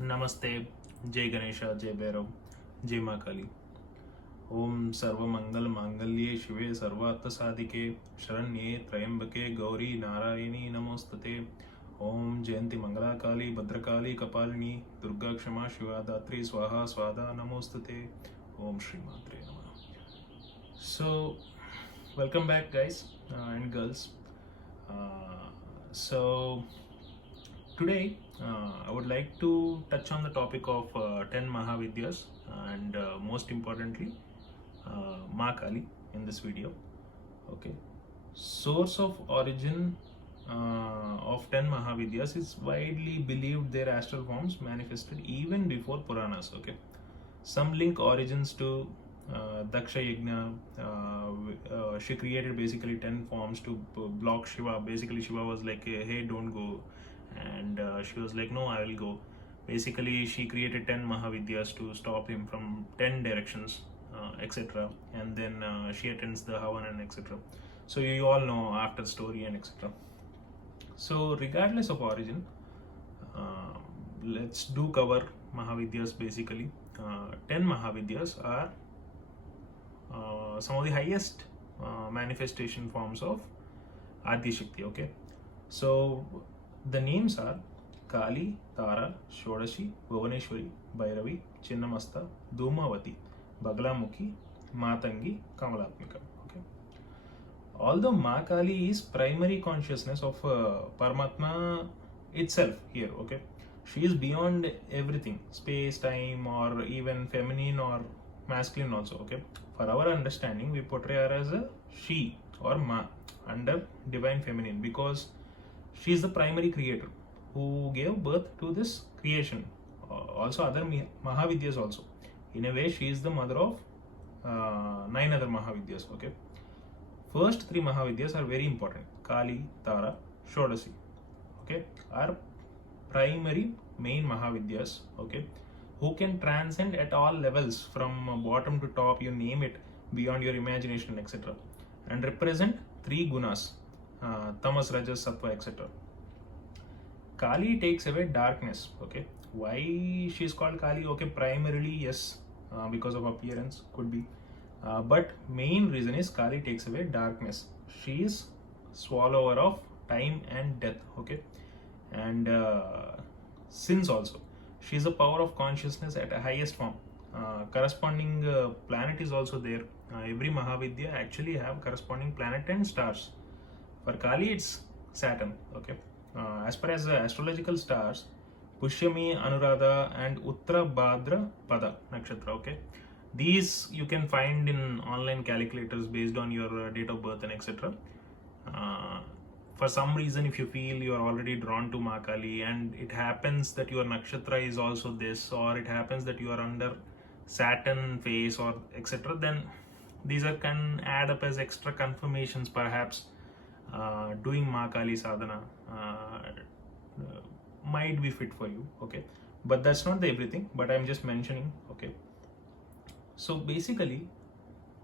Namaste, Jai Ganesha, Jai Bhairav, Jai Ma Kali. Om Sarva Mangal Mangalye Shive Sarvartha Sadhike Sharanye Trayambake Gauri Narayani Namostate. Om Jayanti Mangala Kali Bhadrakali Kapalini Durga Kshama Shiva Datri Swaha Swada Namostate. Om Shri Matre Namah. So, welcome back, guys and girls. So today I would like to touch on the topic of 10 Mahavidyas and most importantly Ma Kali in this video. Okay, source of origin of 10 Mahavidyas is widely believed their astral forms manifested even before Puranas. Okay, some link origins to Daksha Yajna. She created basically 10 forms to block Shiva. Basically Shiva was like, hey, don't go, and she was like, no, I will go. Basically she created 10 Mahavidyas to stop him from 10 directions, etc. And then she attends the Havan and etc. So you all know after story and etc. So regardless of origin, let's do cover Mahavidyas. Basically 10 Mahavidyas are some of the highest manifestation forms of Adi Shakti. Okay, so the names are Kali, Tara, Shodashi, Bhuvaneshwari, Bhairavi, Chinnamasta, Dhumavati, Baglamukhi, Matangi, Kamalatmika. Okay, although Ma Kali is primary consciousness of Paramatma itself here. Okay, she is beyond everything, space, time, or even feminine or masculine also. Okay, for our understanding we portray her as a she or Ma under divine feminine because she is the primary creator who gave birth to this creation. Also other Mahavidyas also, in a way she is the mother of 9 other Mahavidyas. Okay, first 3 Mahavidyas are very important. Kali, Tara, Shodasi, okay, are primary main Mahavidyas. Okay, who can transcend at all levels from bottom to top, you name it, beyond your imagination, etc. and represent 3 gunas, tamas, rajas, sattva, etc. Kali takes away darkness. Okay, why she is called Kali? Okay, primarily yes, because of appearance, could be, but main reason is Kali takes away darkness. She is swallower of time and death. Okay, and sins also. She is a power of consciousness at a highest form. Corresponding planet is also there. Every Mahavidya actually have corresponding planet and stars. For Kali it's Saturn. Okay, as per as astrological stars, Pushyami, Anuradha and Uttara Bhadra Pada Nakshatra. Okay, these you can find in online calculators based on your date of birth and etc. For some reason, if you feel you are already drawn to Ma Kali and it happens that your nakshatra is also this, or it happens that you are under Saturn phase or etc., then these can add up as extra confirmations. Perhaps doing Ma Kali sadhana might be fit for you. Okay, but that's not the everything, but I'm just mentioning. Okay, so basically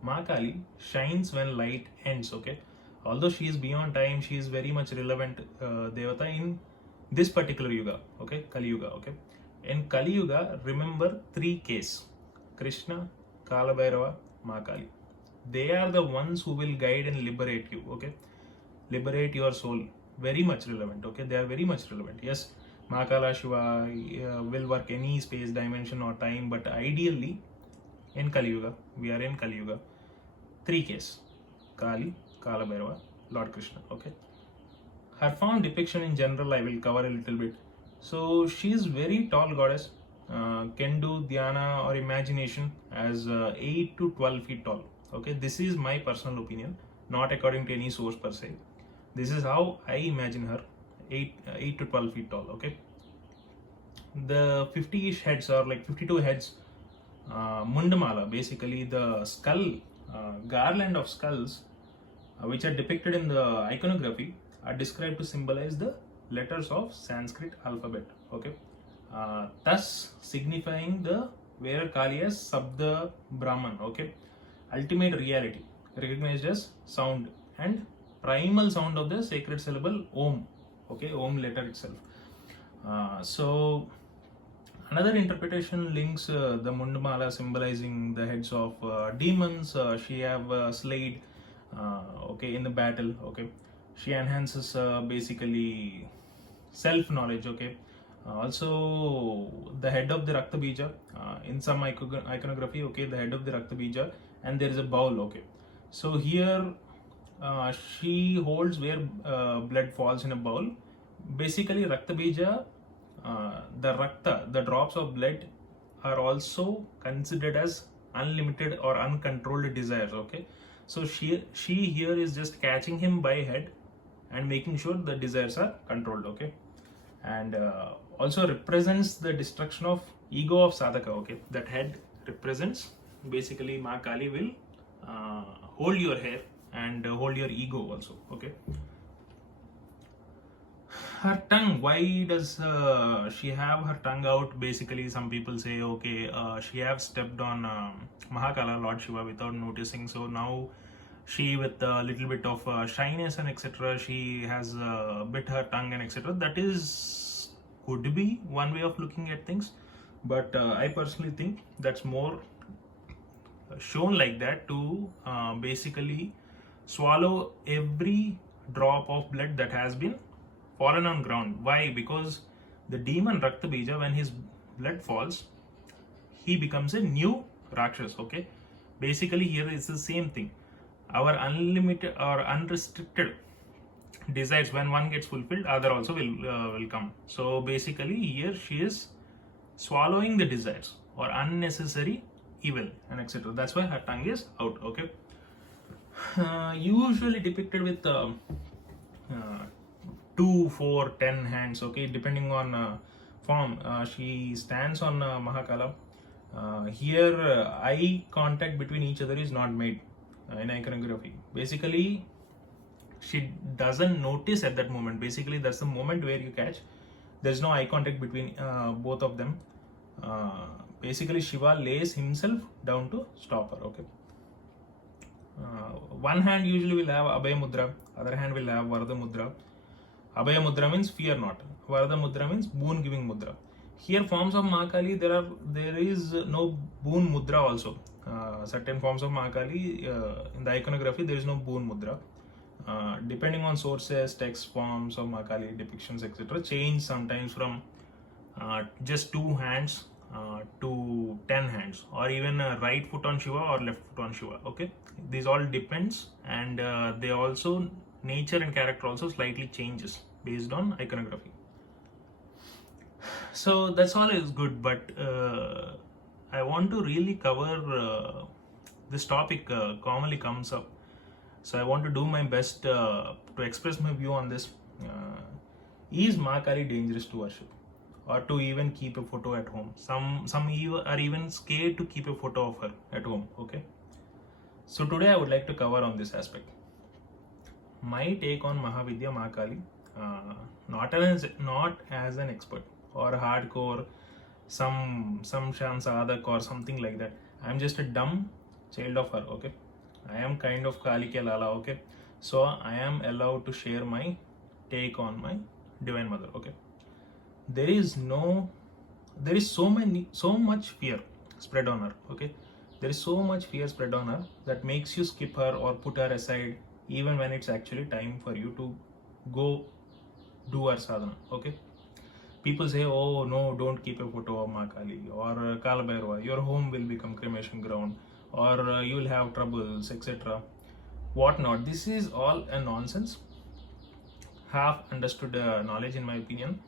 Ma Kali shines when light ends. Okay, although she is beyond time, she is very much relevant devatha in this particular yuga. Okay, Kali Yuga. Okay, in Kali Yuga, remember 3 Ks: Krishna, Kala Bhairava, Ma Kali. They are the ones who will guide and liberate you. Okay, liberate your soul. Very much relevant. Okay, they are very much relevant. Yes, Ma Kala Shiva will work any space, dimension or time, but ideally in Kali Yuga, we are in Kali Yuga, 3 Ks: Kali, Kala Bhairava, Lord Krishna. Okay, her form depiction in general I will cover a little bit. So she is very tall goddess, can do dhyana or imagination as 8 to 12 feet tall. Okay, this is my personal opinion, not according to any source per se. This is how I imagine her, 8 to 12 feet tall. Okay, the 50-ish heads or like 52 heads, Mundamala, basically the skull, garland of skulls which are depicted in the iconography are described to symbolize the letters of Sanskrit alphabet. Okay, thus signifying the wearer Kali as Sabda Brahman. Okay, ultimate reality recognized as sound and primal sound of the sacred syllable Om. Okay, Om letter itself. So Another interpretation links the Mundamala symbolizing the heads of demons she have slayed okay, in the battle. Okay, she enhances basically self knowledge. Okay, also the head of the Rakta Bija in some iconography. Okay, the head of the Rakta Bija, and there is a bowl. Okay, so here she holds where blood falls in a bowl. Basically, Rakta Bija, the Rakta, the drops of blood, are also considered as unlimited or uncontrolled desires. Okay, so she here is just catching him by head and making sure the desires are controlled. Okay, and also represents the destruction of ego of sadhaka. Okay, that head represents basically Ma Kali will hold your hair and hold your ego also. Okay, her tongue, why does she have her tongue out? Basically, some people say, okay, she have stepped on Mahakala, Lord Shiva, without noticing, so now she, with a little bit of shyness and etc., she has bit her tongue and etc. That is, could be one way of looking at things, but I personally think that's more shown like that to basically swallow every drop of blood that has been fallen on ground. Why? Because the demon Rakta Bija, when his blood falls, he becomes a new Rakshas. Okay, basically here is the same thing. Our unlimited or unrestricted desires, when one gets fulfilled, other also will come. So basically here she is swallowing the desires or unnecessary evil and etc. That's why her tongue is out. Okay, usually depicted with 2, 4, 10 hands. Okay, depending on form. She stands on Mahakala. Here eye contact between each other is not made in iconography. Basically, she doesn't notice at that moment. Basically, that's the moment where you catch. There's no eye contact between both of them. Basically, Shiva lays himself down to stop her. Okay. One hand usually will have Abhaya Mudra, other hand will have Varada Mudra. Abhaya Mudra means fear not. Varada Mudra means boon giving mudra. Here forms of Mahakali, there is no boon mudra also. Certain forms of Mahakali in the iconography there is no boon mudra. Depending on sources, text forms of Mahakali, depictions, etc., change sometimes from just 2 hands to 10 hands, or even right foot on Shiva or left foot on Shiva. Okay, these all depends, and they also, nature and character also slightly changes based on iconography. So that's all is good, but I want to really cover this topic commonly comes up, so I want to do my best to express my view on this. Is Mahakali dangerous to worship, or to even keep a photo at home? Some are even scared to keep a photo of her at home. Okay, so today I would like to cover on this aspect. My take on Mahavidya Mahakali, not as an expert or hardcore, some Shan Sadhak or something like that. I am just a dumb child of her. Okay, I am kind of Kali ke lala. Okay, so I am allowed to share my take on my Divine Mother. Okay, there is so much fear spread on her. Okay, there is so much fear spread on her that makes you skip her or put her aside even when it's actually time for you to go do our sadhana. Okay, people say, oh no, don't keep a photo of Mahakali or Kala Bhairava, your home will become cremation ground, or you will have troubles, etc., what not. This is all a nonsense, half understood knowledge in my opinion.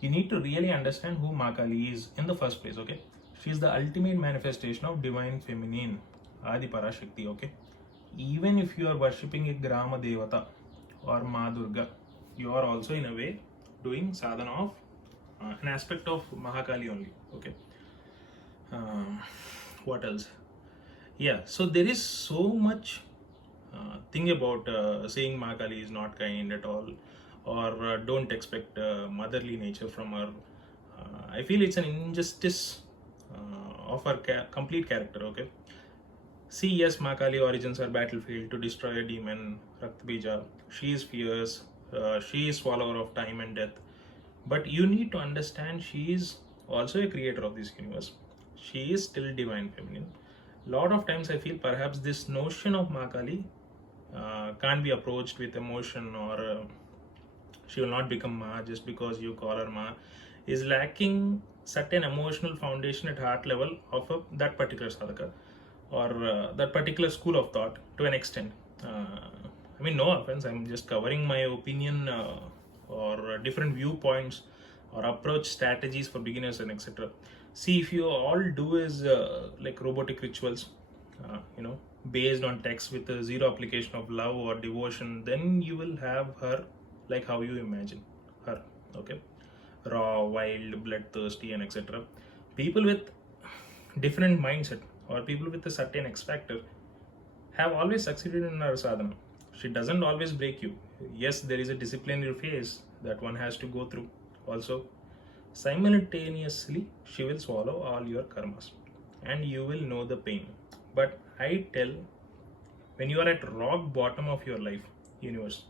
You need to really understand who Mahakali is in the first place. Okay, she is the ultimate manifestation of divine feminine, Adi Parashakti. Okay, even if you are worshipping a Grama Devatha or Ma Durga, you are also in a way doing sadhana of an aspect of Mahakali only. Okay, what else? Yeah, so there is so much thing about saying Mahakali is not kind at all, or don't expect motherly nature from her. I feel it's an injustice of her complete character. Okay, see, yes, Mahakali origins are battlefield to destroy a demon, Rakta Bija. She is fierce, she is follower of time and death. But you need to understand she is also a creator of this universe. She is still divine feminine. Lot of times I feel perhaps this notion of Ma Kali can't be approached with emotion, or she will not become Ma just because you call her Ma, is lacking certain emotional foundation at heart level of that particular sadhaka, or that particular school of thought to an extent. I mean, no offense, I'm just covering my opinion, or different viewpoints or approach strategies for beginners and etc. See, if you all do is like robotic rituals, based on text with zero application of love or devotion, then you will have her like how you imagine her. Okay, raw, wild, bloodthirsty, and etc. People with different mindset, or people with a certain X factor, have always succeeded in her sadhana. She doesn't always break you. Yes, there is a disciplinary phase that one has to go through. Also, simultaneously, she will swallow all your karmas and you will know the pain. But I tell, when you are at rock bottom of your life, universe,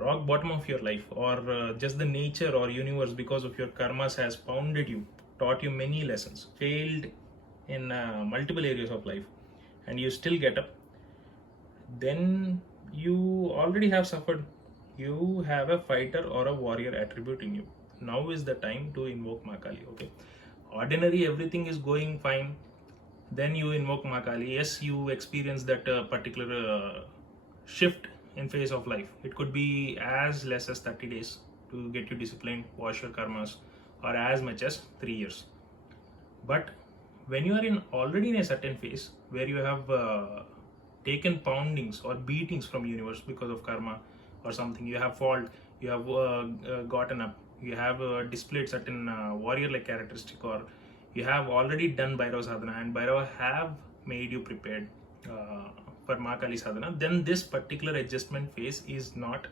rock bottom of your life, or just the nature or universe because of your karmas has pounded you, taught you many lessons, failed in multiple areas of life, and you still get up, then you already have suffered. You have a fighter or a warrior attribute in you. Now is the time to invoke Ma Kali. Okay, ordinary everything is going fine, then you invoke Ma Kali. Yes, you experience that particular shift in phase of life. It could be as less as 30 days to get you disciplined, wash your karmas, or as much as 3 years. But when you are already in a certain phase where you have taken poundings or beatings from universe because of karma or something, you have fault, you have gotten up, you have displayed certain warrior like characteristic, or you have already done Bhairava sadhana and Bhairava have made you prepared for Ma Kali sadhana, then this particular adjustment phase is not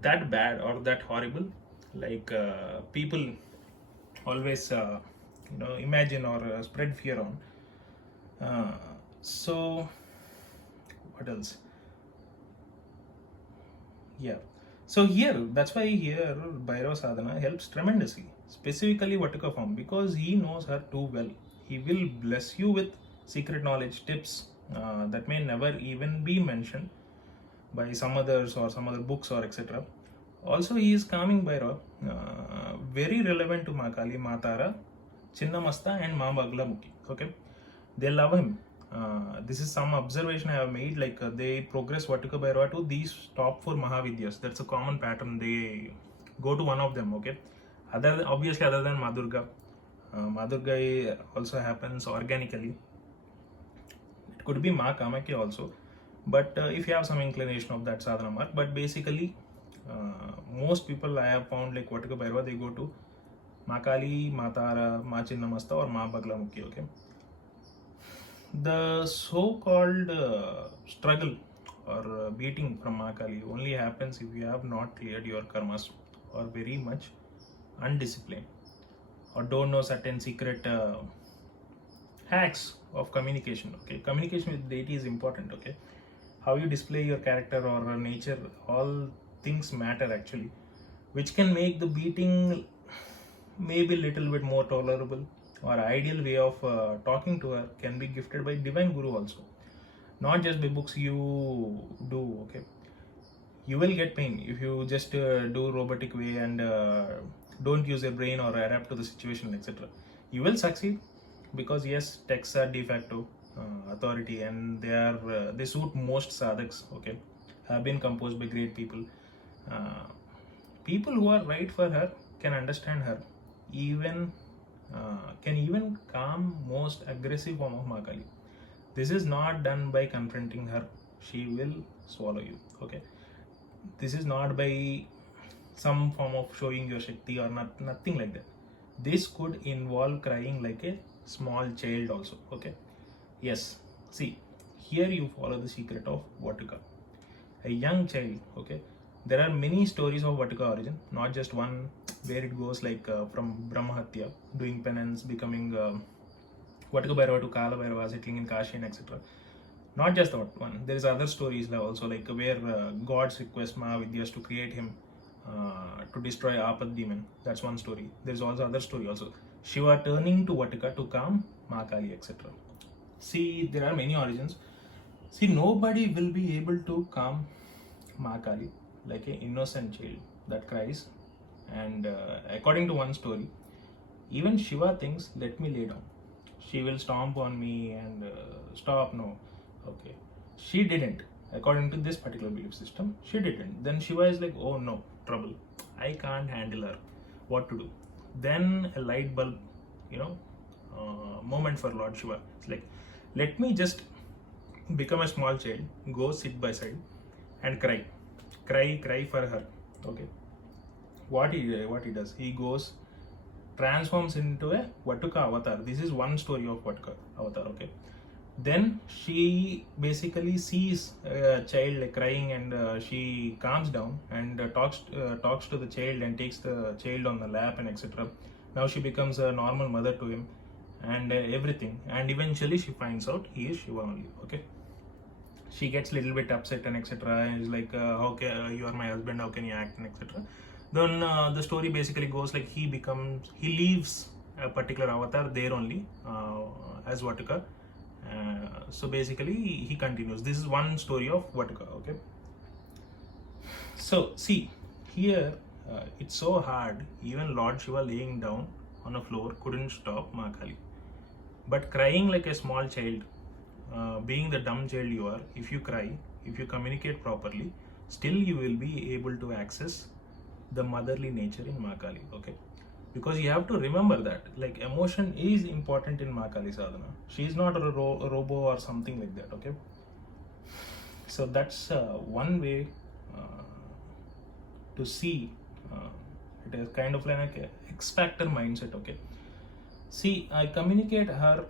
that bad or that horrible like people always imagine or spread fear on. So what else? Yeah, so here, that's why here Bhairava sadhana helps tremendously, specifically Vatuka form, because he knows her too well. He will bless you with secret knowledge, tips that may never even be mentioned by some others or some other books or etc. Also, he is calming Bhairava, very relevant to Ma Kali, Ma Tara, Chinnamasta, and Ma Baglamukhi. Okay, they love him. This is some observation I have made, like they progress Vatuka Bhairava to these top 4 Mahavidyas. That's a common pattern. They go to one of them. Okay, obviously other than Madurga. Madurga also happens organically. It could be Ma Kamakya also, but if you have some inclination of that sadhana mark. But basically, most people I have found like Vatuka Bhairava, they go to Ma Kali, Ma Tara, Ma Chinnamasta, or Ma Baglamukhi. Okay, the so-called struggle or beating from Ma Kali only happens if you have not cleared your karmas, or very much undisciplined, or don't know certain secret hacks of communication. Okay, communication with deity is important. Okay, how you display your character or nature, all things matter actually, which can make the beating maybe little bit more tolerable, or ideal way of talking to her can be gifted by divine guru also, not just by books you do. Okay, you will get pain if you just do robotic way and don't use your brain or adapt to the situation, etc. You will succeed because yes, texts are de facto authority, and they suit most sadhaks. Okay, have been composed by great people. People who are right for her can understand her, even can even calm most aggressive form of Ma Kali. This is not done by confronting her. She will swallow you. Okay, this is not by some form of showing your Shakti or nothing like that. This could involve crying like a small child also. Okay, yes, see, here you follow the secret of Vatuka, a young child. Okay, there are many stories of Vatuka origin, not just one, where it goes like from Brahmahatya, doing penance, becoming Vatuka Bhairava to Kala Bhairava, settling in Kashi, and etc. Not just that one, there is other stories also, like where gods request Mahavidyas to create him to destroy Apad demon. That's one story. There's also other story also. Shiva turning to Vatika to calm Makali, etc. See, there are many origins. See, nobody will be able to calm Makali like an innocent child that cries. And according to one story, even Shiva thinks, let me lay down. She will stomp on me and stop. No, okay. She didn't. According to this particular belief system, she didn't. Then Shiva is like, oh no, trouble. I can't handle her. What to do? Then a light bulb, moment for Lord Shiva. It's like, let me just become a small child, go sit by side and cry for her. Okay. What he does? He goes, transforms into a Vatuka avatar. This is one story of Vatuka avatar. Okay. Then she basically sees a child like crying, and she calms down and talks to the child and takes the child on the lap and etc. Now she becomes a normal mother to him and everything. And eventually she finds out he is Shiva only. Okay. She gets a little bit upset and etc. And is like, how can you are my husband? How can you act and etc. Then the story basically goes like he leaves a particular avatar there only as Vatuka. So basically he continues. This is one story of Vatuka. Okay. So see here, it's so hard. Even Lord Shiva laying down on a floor couldn't stop Makali. But crying like a small child, being the dumb child you are, if you cry, if you communicate properly, still you will be able to access the motherly nature in Makali. Okay. Because you have to remember that like emotion is important in Makali sadhana. She is not a robo or something like that. Okay. So that's one way to see. It is kind of like a X factor mindset. Okay. See, I communicate her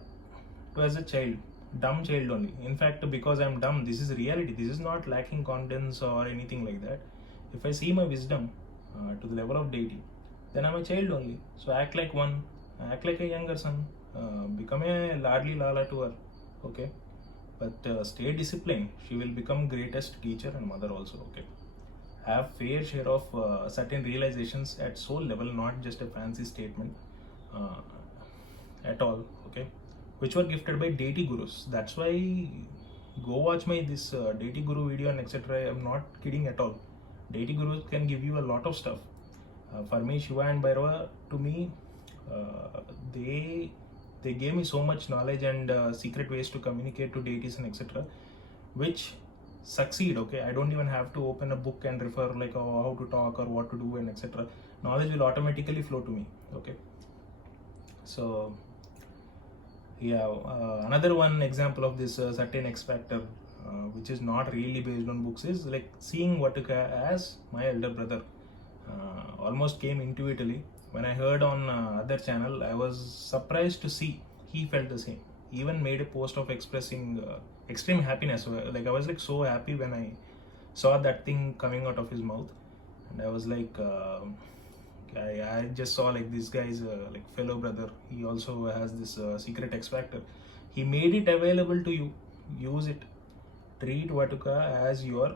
as a child, dumb child only. In fact, because I'm dumb, this is reality. This is not lacking confidence or anything like that. If I see my wisdom to the level of deity, then I'm a child only. So act like one, act like a younger son, become a ladly lala to her. Okay. But stay disciplined. She will become greatest teacher and mother also. Okay. Have fair share of certain realizations at soul level, not just a fancy statement at all. Okay. Which were gifted by deity gurus. That's why go watch my this deity guru video and etc. I'm not kidding at all. Deity gurus can give you a lot of stuff. For me, Shiva and Bhairava, to me, they gave me so much knowledge and secret ways to communicate to deities and etc. which succeed. Okay, I don't even have to open a book and refer like how to talk or what to do and etc. Knowledge will automatically flow to me. Okay, so yeah, another one example of this certain X factor, which is not really based on books, is like seeing Vatuka as my elder brother. Almost came intuitively. When I heard on other channel, I was surprised to see he felt the same. Even made a post of expressing extreme happiness. Like I was like so happy when I saw that thing coming out of his mouth, and I was like, I just saw like this guy's like fellow brother. He also has this secret X factor. He made it available to you. Use it. Treat Vatuka as your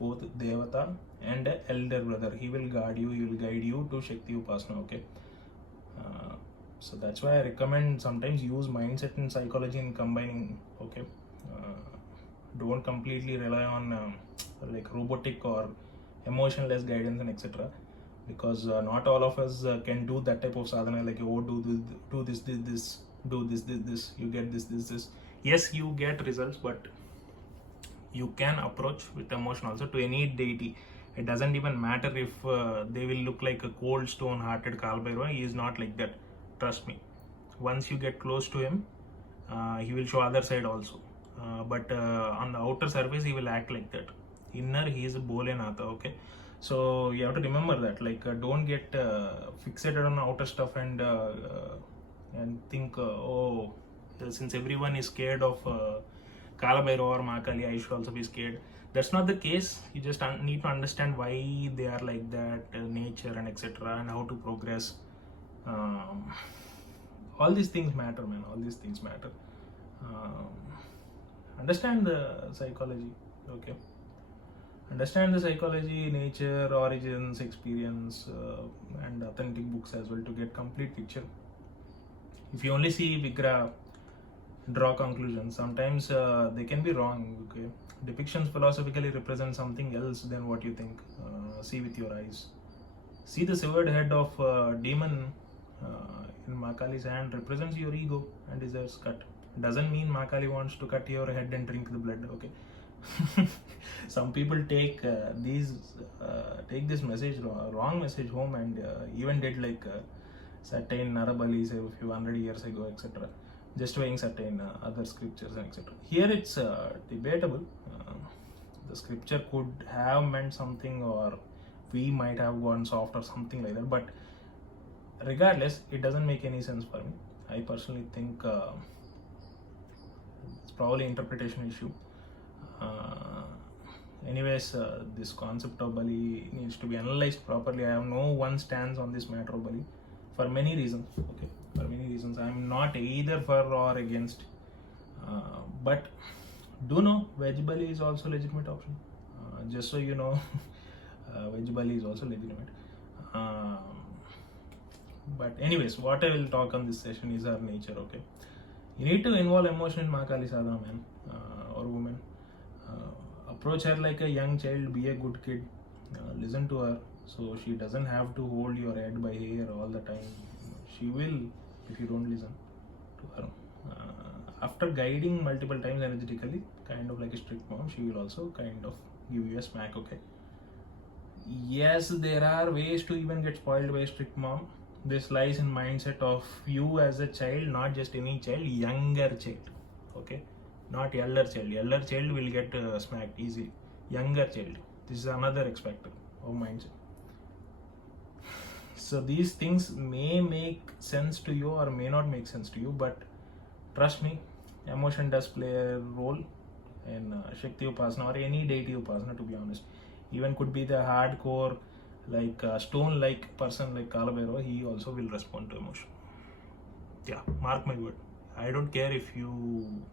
both devatha and elder brother. He will guard you, he will guide you to Shakti Upasana. Okay. So that's why I recommend sometimes use mindset and psychology in combining. Okay. Don't completely rely on like robotic or emotionless guidance and etc. Because not all of us can do that type of sadhana. Like, oh, do this, do this. You get this. Yes, you get results, but you can approach with emotion also to any deity. It doesn't even matter if they will look like a cold stone hearted Bhairava. He is not like that, trust me. Once you get close to him, he will show other side also, but on the outer surface he will act like that. Inner he is a Bholenatha. Okay, so you have to remember that, like don't get fixated on outer stuff and think oh, since everyone is scared of Bhairava or Mahakali, I should also be scared. That's not the case. You just need to understand why they are like that, nature and etc. and how to progress. All these things matter, man. All these things matter. Understand the psychology. Okay. Understand the psychology, nature, origins, experience, and authentic books as well to get complete picture. If you only see Vigra, draw conclusions, sometimes they can be wrong. Okay, depictions philosophically represent something else than what you think. See with your eyes. See the severed head of demon in Makali's hand represents your ego and deserves cut. Doesn't mean Makali wants to cut your head and drink the blood. Okay. Some people take take this message, wrong message home, and even did like certain Narabalis a few hundred years ago, etc. Justifying certain other scriptures and etc. Here it's debatable. The scripture could have meant something, or we might have gone soft or something like that. But regardless, it doesn't make any sense for me. I personally think it's probably interpretation issue. Anyways, this concept of Bali needs to be analyzed properly. I have no one stance on this matter of Bali for many reasons. Okay, for many reasons. I'm not either for or against. But do know, veg Bali is also a legitimate option. Just so you know, veg Bali is also legitimate. But anyways, what I will talk on this session is our nature. Okay, you need to involve emotion in Mahakali sadhana, man or woman. Approach her like a young child. Be a good kid. Listen to her, so she doesn't have to hold your head by hair all the time. She will if you don't listen to her. After guiding multiple times energetically, kind of like a strict mom, she will also kind of give you a smack. Okay. Yes, there are ways to even get spoiled by a strict mom. This lies in mindset of you as a child, not just any child, younger child. Okay, not elder child. Elder child will get smacked easily. Younger child. This is another X factor of mindset. So these things may make sense to you or may not make sense to you, but trust me, emotion does play a role in Shakti Upasana or any deity Upasana, to be honest. Even could be the hardcore, like stone-like person like Bhairava, he also will respond to emotion. Yeah, mark my word. I don't care if you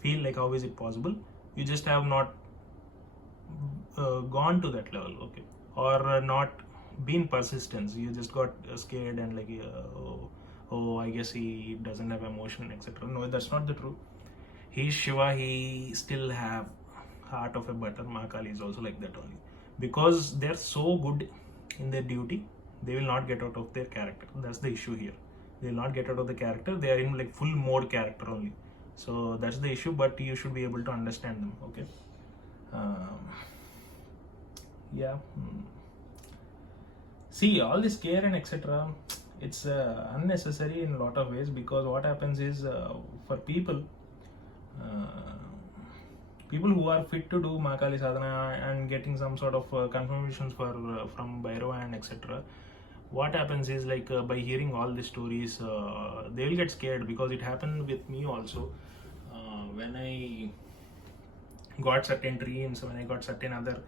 feel like how is it possible. You just have not gone to that level, okay, or not been persistent. You just got scared and like, oh, I guess he doesn't have emotion, etc. No, that's not the truth. He's Shiva. He still have heart of a butter. Mahakali is also like that only. Because they're so good in their duty, they will not get out of their character. That's the issue here. They will not get out of the character. They are in like full mode character only. So that's the issue. But you should be able to understand them. Okay. Yeah. See, all this care and etc. It's unnecessary in a lot of ways, because what happens is for people who are fit to do Mahakali sadhana and getting some sort of confirmations from Bhairava and etc. What happens is like by hearing all these stories, they will get scared, because it happened with me also. When I got certain dreams, when I got certain other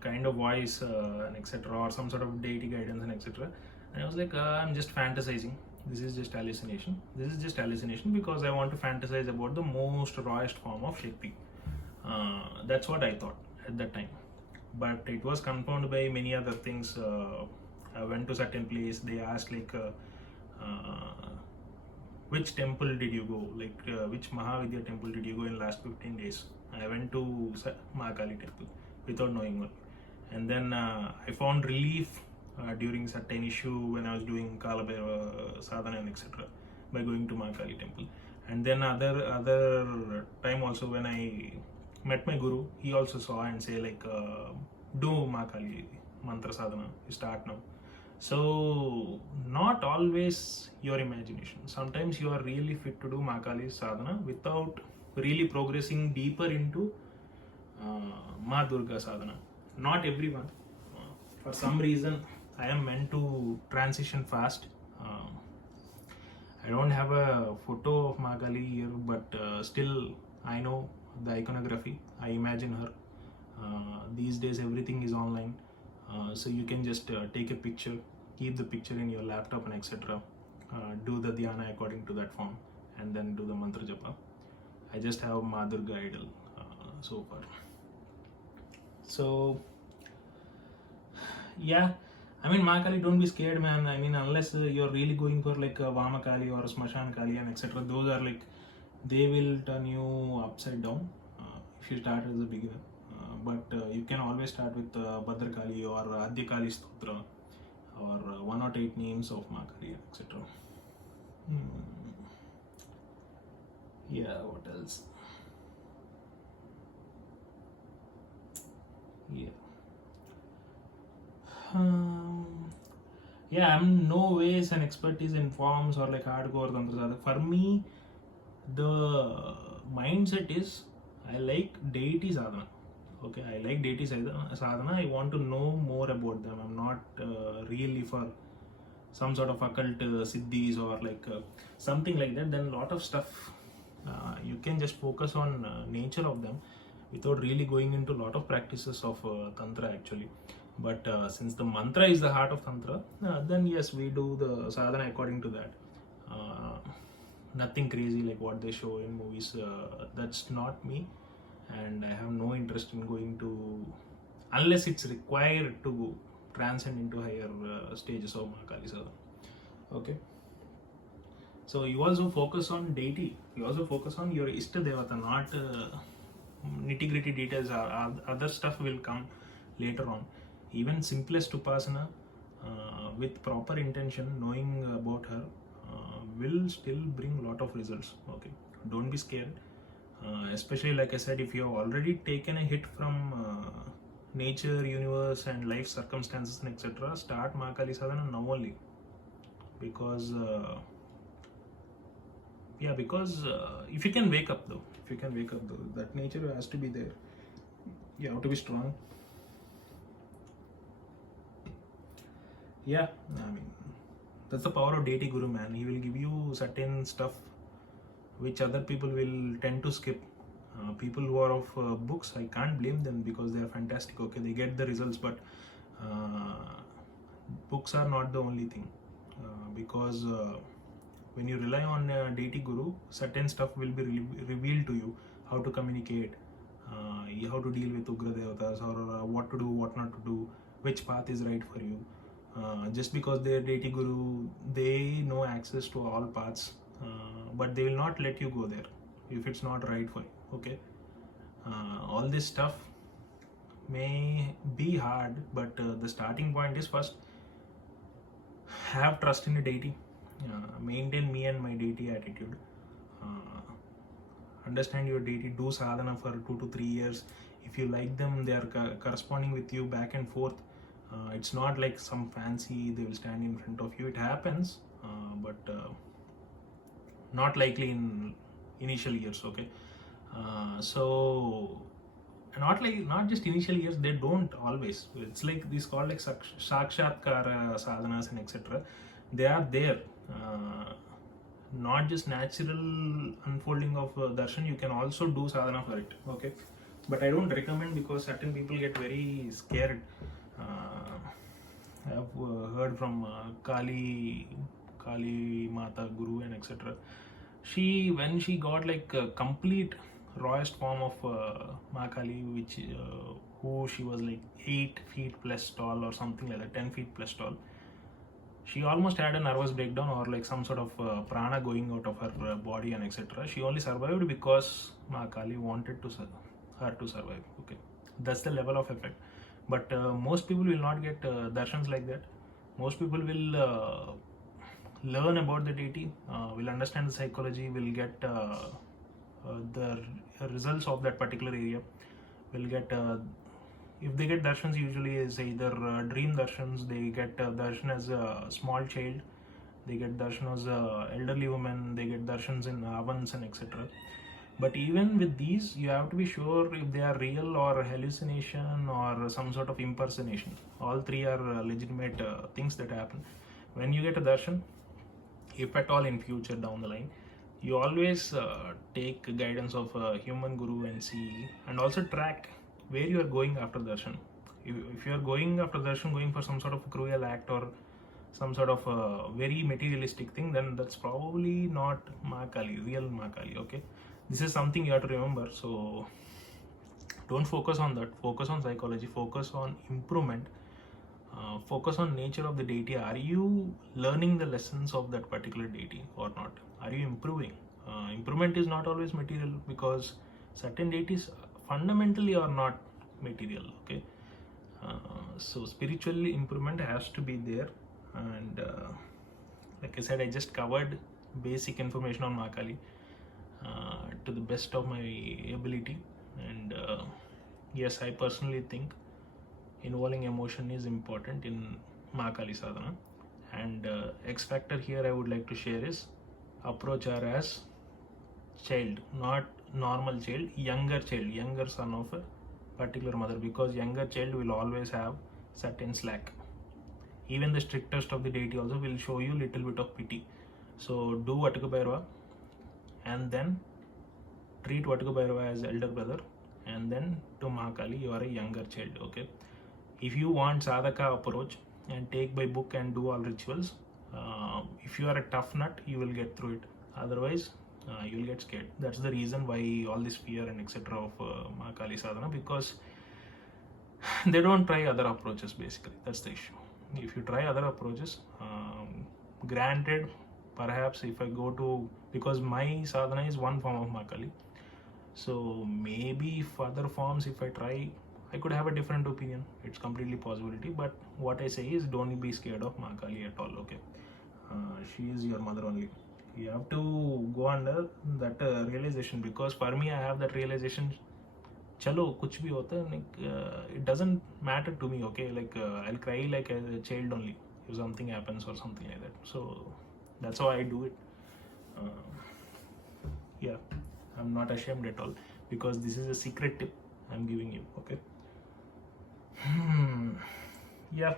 kind of voice and etc., or some sort of deity guidance and etc., and I was like, I'm just fantasizing. This is just hallucination. This is just hallucination because I want to fantasize about the most rawest form of Shakti. That's what I thought at that time. But it was confirmed by many other things. I went to certain place. They asked like, which temple did you go? Like, which Mahavidya temple did you go in last 15 days? I went to Mahakali temple without knowing one. And then I found relief during certain issue when I was doing Bhairava sadhana and etc. by going to Mahakali temple. And then other time also when I met my guru, he also saw and say like, do Mahakali mantra sadhana, start now. So not always your imagination. Sometimes you are really fit to do Mahakali sadhana without really progressing deeper into Ma Durga sadhana. Not everyone. For some reason, I am meant to transition fast. I don't have a photo of Mahakali here, but still I know the iconography. I imagine her. These days everything is online, so you can just take a picture, keep the picture in your laptop and etc. Do the dhyana according to that form, and then do the mantra japa. I just have Ma Durga idol so far. So yeah, I mean, Mahakali, don't be scared, man. I mean, unless you're really going for like a Vamakali or a Smashan Kali and etc., those are like, they will turn you upside down if you start as a beginner. But you can always start with Bhadrakali or Adyakali Stotra or 108 names of Mahakali, etc. Yeah, what else? Yeah. Yeah, I'm no ways an expertise in forms or like hardcore tantra sadhana. For me, the mindset is I like deity sadhana. Okay, I like deity sadhana. I want to know more about them. I'm not really for some sort of occult siddhis or like something like that. Then a lot of stuff you can just focus on nature of them without really going into a lot of practices of tantra actually. But since the mantra is the heart of tantra, then yes, we do the sadhana according to that. Nothing crazy like what they show in movies. That's not me, and I have no interest in going to, unless it's required to transcend into higher stages of Mahakali sadhana. Okay. So you also focus on deity. You also focus on your Ishta Devata, not nitty-gritty details. Other stuff will come later on. Even simplest Upasana with proper intention, knowing about her, will still bring a lot of results. Okay, don't be scared. Especially like I said, if you have already taken a hit from nature, universe, and life circumstances and etc., start Mahakali sadhana now only, because if you can wake up though, that nature has to be there. You have to be strong. Yeah, I mean, that's the power of deity guru, man. He will give you certain stuff which other people will tend to skip. People who are of books, I can't blame them because they are fantastic. Okay, they get the results, but books are not the only thing. Because when you rely on a deity guru, certain stuff will be revealed to you: how to communicate, how to deal with Ugra Devatas, or what to do, what not to do, which path is right for you. Just because they are deity guru, they know access to all paths, but they will not let you go there if it's not right for you. Okay, all this stuff may be hard, but the starting point is first have trust in a deity, maintain me and my deity attitude, understand your deity, do sadhana for 2 to 3 years. If you like them, they are corresponding with you back and forth. It's not like some fancy they will stand in front of you. It happens, but not likely in initial years. Okay, so not just initial years, they don't always. It's like this called like sakshatkara sadhanas and etc. They are there, not just natural unfolding of darshan. You can also do sadhana for it. Okay, but I don't recommend because certain people get very scared. I have heard from Kali Mata Guru and etc. When she got like a complete rawest form of Mahakali, which who she was like 8 feet plus tall or something like that, 10 feet plus tall. She almost had a nervous breakdown or like some sort of prana going out of her body and etc. She only survived because Mahakali wanted her to survive. Okay, that's the level of effect. But most people will not get darshans like that. Most people will learn about the deity, will understand the psychology, will get the results of that particular area, will get if they get darshans, usually is either dream darshans, they get darshan as a small child, they get darshan as a elderly woman, they get darshans in avans and etc. But even with these, you have to be sure if they are real or hallucination or some sort of impersonation. All three are legitimate things that happen. When you get a darshan, if at all in future down the line, you always take guidance of a human guru and see, and also track where you are going after darshan. If you are going after darshan, going for some sort of cruel act or some sort of very materialistic thing, then that's probably not Mahakali, real Mahakali. Okay, this is something you have to remember. So Don't focus on that. Focus on psychology. Focus on improvement. Focus on nature of the deity. Are you learning the lessons of that particular deity or not? Are you improving? Improvement is not always material, because certain deities fundamentally are not material. Okay, so spiritually improvement has to be there. And like I said, I just covered basic information on Mahakali to the best of my ability. And yes, I personally think involving emotion is important in Mahakali sadhana. And X factor here I would like to share is approach her as child, not normal child, younger son of a particular mother, because younger child will always have certain slack. Even the strictest of the deity also will show you little bit of pity. So do Vatuka Bhairava, and then treat Vatuka Bhairava as elder brother, and then to Mahakali you are a younger child. Okay, if you want sadhaka approach and take by book and do all rituals, if you are a tough nut, you will get through it. Otherwise you will get scared. That's the reason why all this fear and etc of Mahakali sadhana, because they don't try other approaches. Basically, that's the issue. If you try other approaches, granted, perhaps if I go to, because my sadhana is one form of Mahakali, so maybe if other forms, if I try, I could have a different opinion. It's completely possibility. But what I say is, don't be scared of Mahakali at all. Okay, she is your mother only. You have to go under that realization, because for me, I have that realization. Chalo, kuch bhi hota hai, like, it doesn't matter to me. Okay, like I'll cry like a child only if something happens or something like that. So that's how I do it. Yeah, I'm not ashamed at all, because this is a secret tip I'm giving you. Okay. Yeah.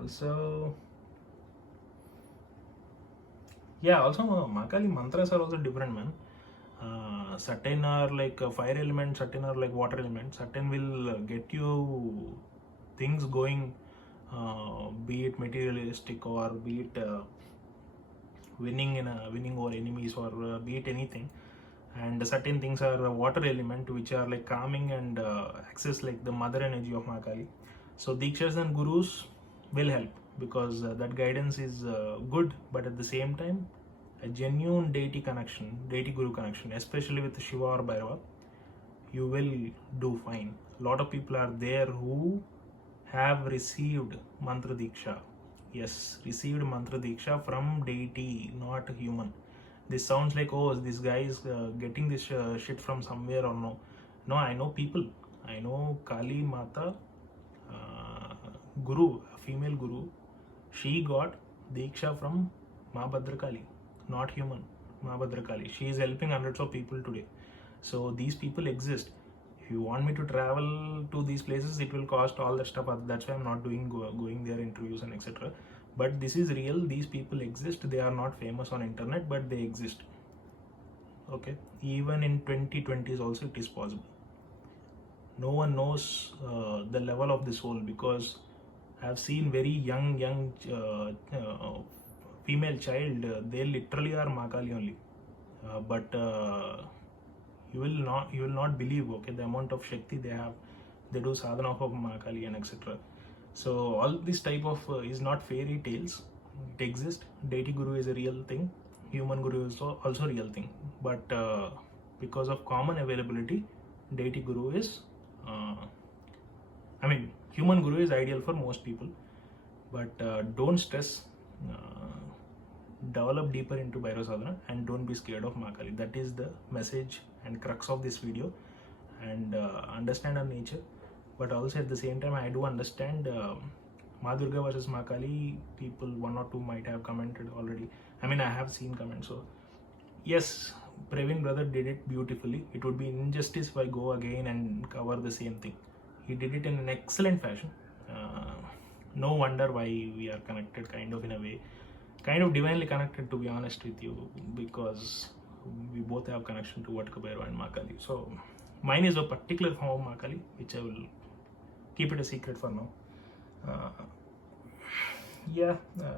Also Mahakali mantras are also different, man. Certain are like fire element, certain are like water element, certain will get you things going, be it materialistic or be it winning over enemies, or be it anything. And certain things are water element, which are like calming and access like the mother energy of Mahakali. So Dikshas and Gurus will help, because that guidance is good, but at the same time, a genuine deity connection, deity guru connection, especially with Shiva or Bhairava, you will do fine. A lot of people are there who have received mantra diksha. Yes, received mantra diksha from deity, not human. This sounds like, oh, this guy is getting this shit from somewhere or no. No, I know people. I know Kali Mata Guru, a female guru. She got diksha from Ma Bhadrakali, not human. Ma Bhadrakali. She is helping hundreds of people today. So these people exist. If you want me to travel to these places, it will cost all that stuff. That's why I'm not doing going there, interviews and etc. But this is real. These people exist. They are not famous on internet, but they exist. Okay. Even in 2020s also it is possible. No one knows the level of the soul, because I have seen very young female child. They literally are Mahakali only. But you will not believe, okay, the amount of Shakti they have. They do sadhana of Mahakali and etc. So all this type of is not fairy tales. It exists. Deity Guru is a real thing. Human Guru is also real thing. But because of common availability, Deity Guru is, Human Guru is ideal for most people. But don't stress. Develop deeper into Bhairava sadhana and don't be scared of Mahakali. That is the message and crux of this video. And understand our nature. But also at the same time, I do understand Ma Durga versus Mahakali. People, one or two might have commented already. I have seen comments. So yes, Praveen brother did it beautifully. It would be injustice if I go again and cover the same thing. He did it in an excellent fashion. No wonder why we are connected, kind of in a way, kind of divinely connected, to be honest with you, because we both have connection to Vatuka Bhairava and Mahakali. So mine is a particular form of Mahakali, which I will keep it a secret for now.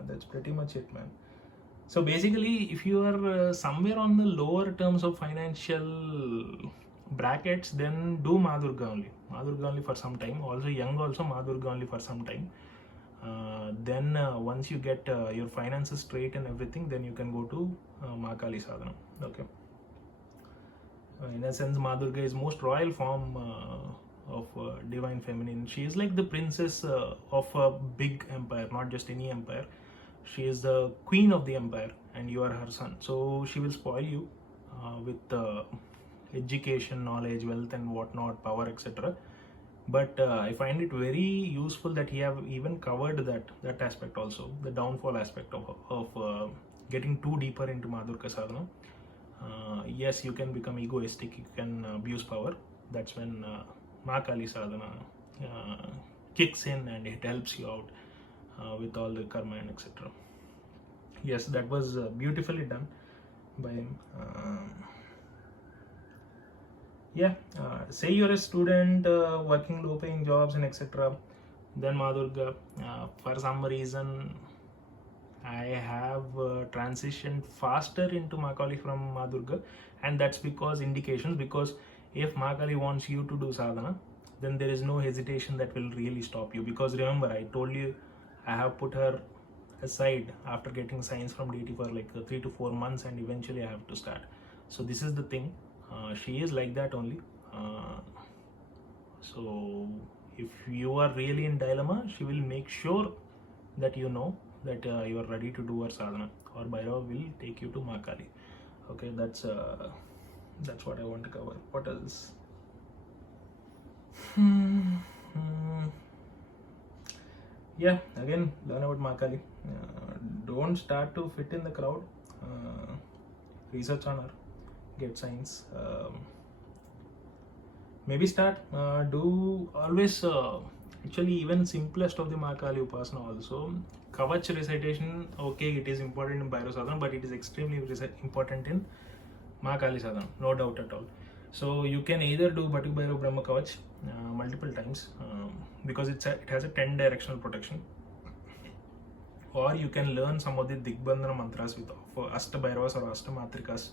That's pretty much it, man. So basically, if you are somewhere on the lower terms of financial brackets, then do Madurga only. Madurga only for some time. Also young also Madurga only for some time. Then once you get your finances straight and everything, then you can go to Mahakali sadhana. Okay. In a sense, Madurga is most royal form of divine feminine. She is like the princess of a big empire, not just any empire. She is the queen of the empire, and you are her son. So she will spoil you with education, knowledge, wealth, and whatnot, power, etc. But I find it very useful that he have even covered that aspect also, the downfall aspect of getting too deeper into Madurga sadhana. Yes, you can become egoistic, you can abuse power. That's when Mahakali sadhana kicks in and it helps you out with all the karma and etc. Yes, that was beautifully done by him. Say you're a student working low paying jobs and etc. Then Madurga, for some reason I have transitioned faster into Mahakali from Madurga, and that's because indications, because if Mahakali wants you to do sadhana, then there is no hesitation that will really stop you. Because remember, I told you I have put her aside after getting signs from deity for like 3 to 4 months, and eventually I have to start. So this is the thing. She is like that only. So if you are really in dilemma, she will make sure that you know that you are ready to do her sadhana, or Bhairava will take you to Mahakali. Okay, that's what I want to cover. What else? Yeah, again, learn about Mahakali. Don't start to fit in the crowd. Research on her, get signs. Maybe start, do always, actually even simplest of the Mahakali Upasana also, Kavach recitation, okay, it is important in Bhairava sadhana, but it is extremely important in Mahakali sadhana, no doubt at all. So you can either do Bhatik Bhairav Brahma Kavach multiple times, because it has a 10 directional protection, or you can learn some of the Digbandhana mantras with Ashta Bhairavas or Ashta Matrikas.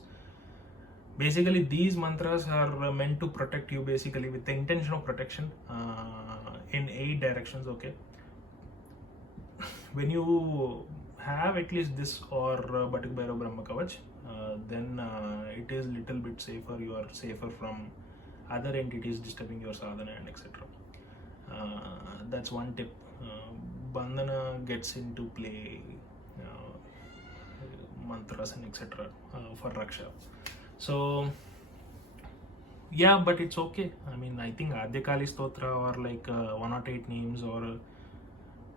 Basically, these mantras are meant to protect you, basically with the intention of protection in 8 directions. Okay, when you have at least this or Bhatik Bhairav Brahma Kavach, then it is little bit safer. You are safer from other entities disturbing your sadhana and etc. That's one tip. Bandhana gets into play, mantras and etc. For Raksha. So yeah, but it's okay. I mean, I think Adyakali Stotra or like 108 names, or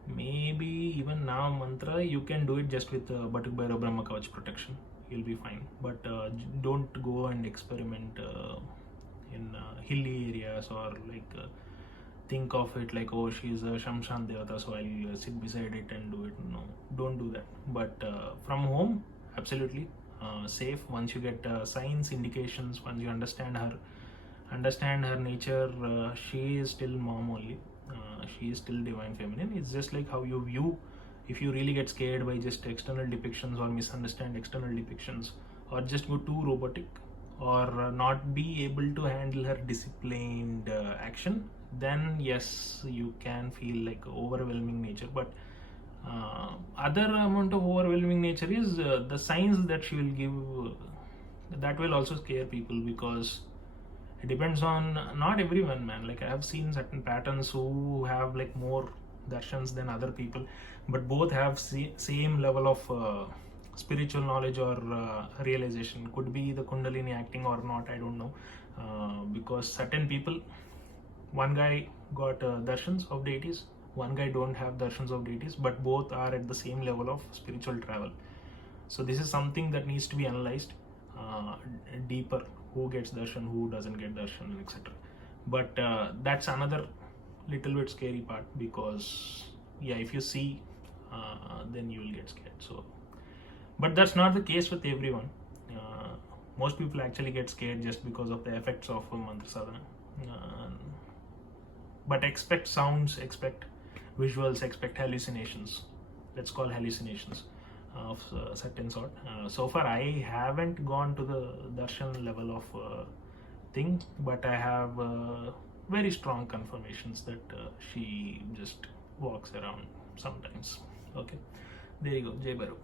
maybe even now mantra, you can do it just with Bhatik Bhairav Brahma Kavach protection. You'll be fine. But don't go and experiment in hilly areas, or like think of it like, oh, she's a Shamshan Devatha, so I'll sit beside it and do it. No, don't do that. But from home, absolutely safe. Once you get signs, indications, once you understand her nature, she is still mom only. She is still divine feminine. It's just like how you view, if you really get scared by just external depictions or misunderstand external depictions, or just go too robotic, or not be able to handle her disciplined action, then yes, you can feel like overwhelming nature. But other amount of overwhelming nature is the signs that she will give, that will also scare people, because it depends on not everyone, man. Like I have seen certain patterns who have like more darshans than other people, but both have same level of spiritual knowledge or realization. Could be the Kundalini acting or not, I don't know, because certain people, one guy got darshans of deities, one guy don't have darshans of deities, but both are at the same level of spiritual travel. So this is something that needs to be analyzed deeper, who gets darshan, who doesn't get darshan, etc. But that's another little bit scary part, because yeah, if you see, then you will get scared. So, but that's not the case with everyone. Most people actually get scared just because of the effects of mantra sadhana. But expect sounds, expect visuals, expect hallucinations. Let's call hallucinations of certain sort. So far, I haven't gone to the darshan level of thing, but I have very strong confirmations that she just walks around sometimes. Okay, there you go. Jai Bhairav.